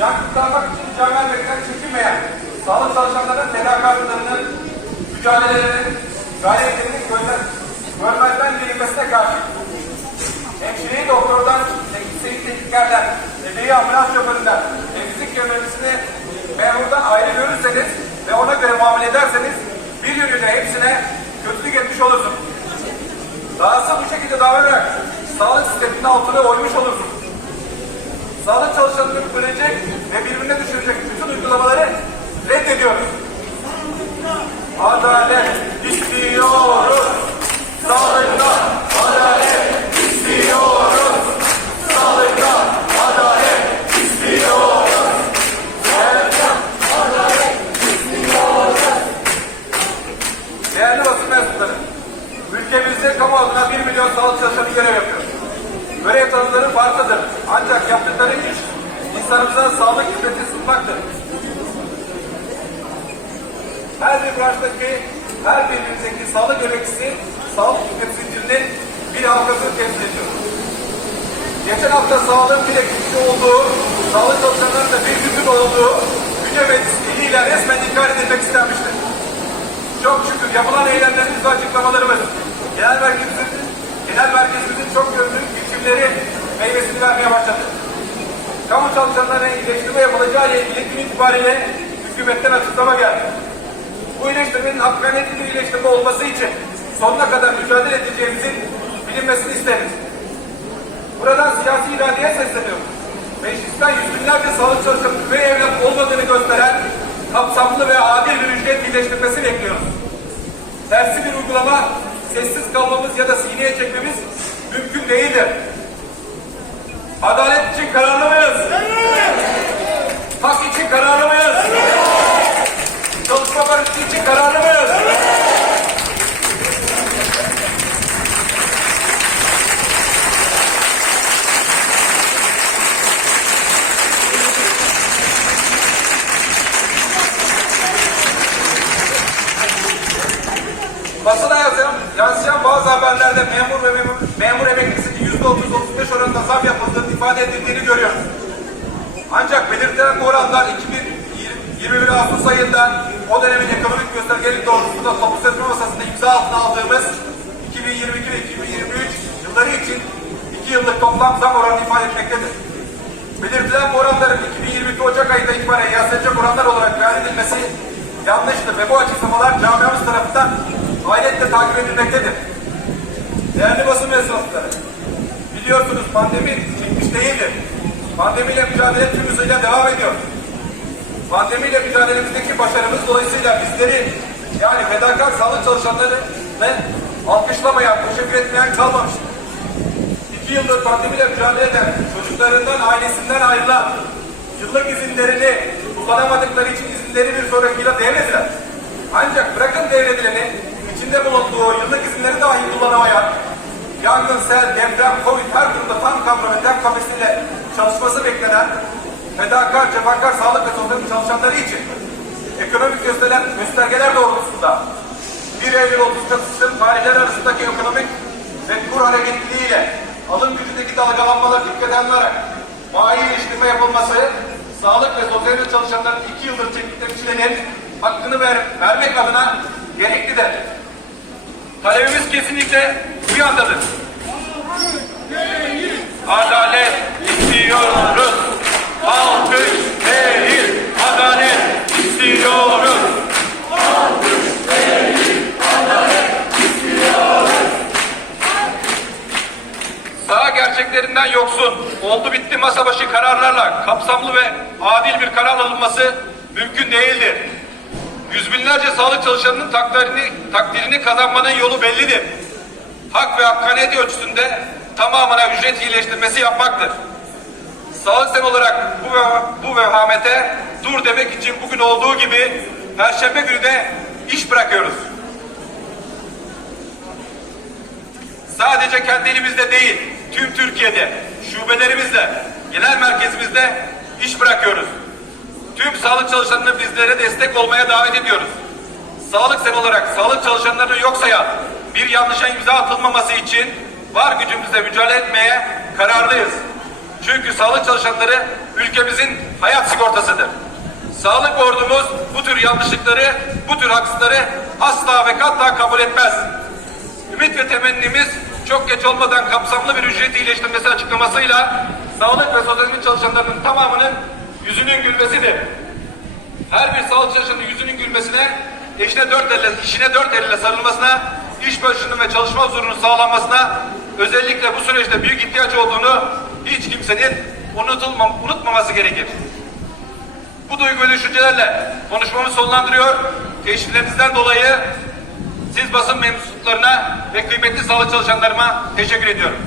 can kurtarmak için can vermekten çekinmeyen sağlık çalışanlarının fedakarlıklarının, mücadelelerinin, gayretlerinin görmez, görmezden gelinmesine karşı hemşireyi doktordan, teknisyeyi teknikerden, bebeği ambulans şoföründen, temizlik görevlisini memurdan ayrı görürseniz ve ona göre muamele ederseniz bir yönüyle hepsine kötülük etmiş olursunuz. Dahası bu şekilde davranarak sağlık sisteminin altına oymuş olursunuz. Sağlık çalışanlarını uygulamaları reddediyoruz. Adalet istiyoruz. Sağlıkta adalet istiyoruz. Sağlıkta adalet istiyoruz. Değerli basın mensupları, ülkemizde kamu adına 1 milyon sağlık çalışanı görev yapıyor. Görev tanımları farklıdır. Ancak yaptıkları iş insanımıza sağlık hizmeti sunmaktır. Branştaki, her birimizdeki sağlık emekçisi, sağlık hizmet bir halkasını temsil ediyor. Geçen hafta sağlığın bir eksikliği olduğu, sağlık çalışanlarının da bir bütün olduğu Yüce Meclis eliyle resmen inkar edilmek istenmiştir. Çok şükür yapılan eylemlerimiz ve açıklamalarımız genel merkezimizin, genel merkezimizin çok yönlü girişimleri meyvesini vermeye başladı. Kamu çalışanlarına iyileştirme yapılacağı ile ilgili gün itibariyle hükümetten açıklama geldi. Bu iyileştirmenin hakkaniyetli bir iyileştirme olması için sonuna kadar mücadele edeceğimizin bilinmesini isteriz. Buradan siyasi iradeye sesleniyorum. Meclisten yüz binlerce sağlık çalışanının ve evlat olmadığını gösteren kapsamlı ve adil bir ücret iyileştirmesi bekliyoruz. Tersi bir uygulama, sessiz kalmamız ya da sineye çekmemiz mümkün değildir. Adalet için kararlı mıyız? Hak için kararlı mıyız? Çalışma barışı için kararlı mıyız? Basına yazan, yansıyan bazı haberlerde memur ve memur, memur emeklisinin yüzde otuz, otuz beş oranında zam yapıldığını ifade edildiğini görüyoruz. Ancak belirtilen bu oranlar 2021 Ağustos ayında o dönemin ekonomik göstergeleri doğrultusunda toplu sözleşme masasında imza altına aldığımız 2022 ve 2023 yılları için 2 yıllık toplam zam oranı ifade etmektedir. Belirtilen bu oranların 2022 Ocak ayında itibaren yansıyacak oranlar olarak beyan edilmesi yanlıştır ve bu açıklamalar camiamız tarafından ailetle takip edilmektedir. Değerli basın mensupları, biliyorsunuz pandemi bitmiş değildir. Pandemiyle mücadele tüm hızıyla devam ediyor. Pandemiyle mücadelemizdeki başarımız dolayısıyla bizleri yani fedakar sağlık çalışanları ve alkışlamayan, teşekkür etmeyen kalmamıştır. İki yıldır pandemiyle mücadele eden, çocuklarından, ailesinden ayrılan, yıllık izinlerini kullanamadıkları için izinleri bir sonraki yıla devrediler. Ancak bırakın devredileni, içinde bulunduğu yıllık izinleri dahi kullanamayan, yangın, sel, deprem, covid her durumda tam kadro ve tem kapasiteyle çalışması beklenen fedakar, cefakar sağlık ve sosyal çalışanları için ekonomik gösteren göstergeler doğrultusunda 1 Eylül 30 Kasım tarihler arasındaki ekonomik ve kur hareketliliğiyle alım gücündeki dalgalanmalar dikkate alınarak mali iyileştirme yapılması sağlık ve sosyal çalışanların iki yıldır çektikleri çilenin hakkını ver, vermek adına gereklidir. Talebimiz kesinlikle bu yandadır. Adalet istiyoruz. Alkış değil, adalet istiyoruz. Sağ gerçeklerinden yoksun, oldu bitti masa başı kararlarla kapsamlı ve adil bir karar alınması mümkün değildir. Yüz binlerce sağlık çalışanının takdirini, takdirini kazanmanın yolu bellidir. Hak ve hakkaniyet ölçüsünde tamamına ücret iyileştirmesi yapmaktır. Sağlık sen olarak bu, ve, bu vehamete dur demek için bugün olduğu gibi Perşembe günü de iş bırakıyoruz. Sadece kendi elimizde değil, tüm Türkiye'de, şubelerimizde, genel merkezimizde iş bırakıyoruz. Tüm sağlık çalışanını bizlere destek olmaya davet ediyoruz. Sağlık sen olarak sağlık çalışanlarını yok sayan bir yanlışa imza atılmaması için var gücümüzle mücadele etmeye kararlıyız. Çünkü sağlık çalışanları ülkemizin hayat sigortasıdır. Sağlık ordumuz bu tür yanlışlıkları, bu tür haksızları asla ve katla kabul etmez. Ümit ve temennimiz çok geç olmadan kapsamlı bir ücret iyileştirmesi açıklamasıyla sağlık ve sosyal hizmet çalışanlarının tamamının yüzünün gülmesidir. Her bir sağlık çalışanının yüzünün gülmesine, eşine dört elle, işine dört elle sarılmasına, iş başının ve çalışma huzurunun sağlanmasına özellikle bu süreçte büyük ihtiyaç olduğunu hiç kimsenin unutulmam, unutmaması gerekir. Bu duygu ve düşüncelerle konuşmamı sonlandırıyor. Teşviklerinizden dolayı siz basın mensuplarına ve kıymetli sağlık çalışanlarıma teşekkür ediyorum.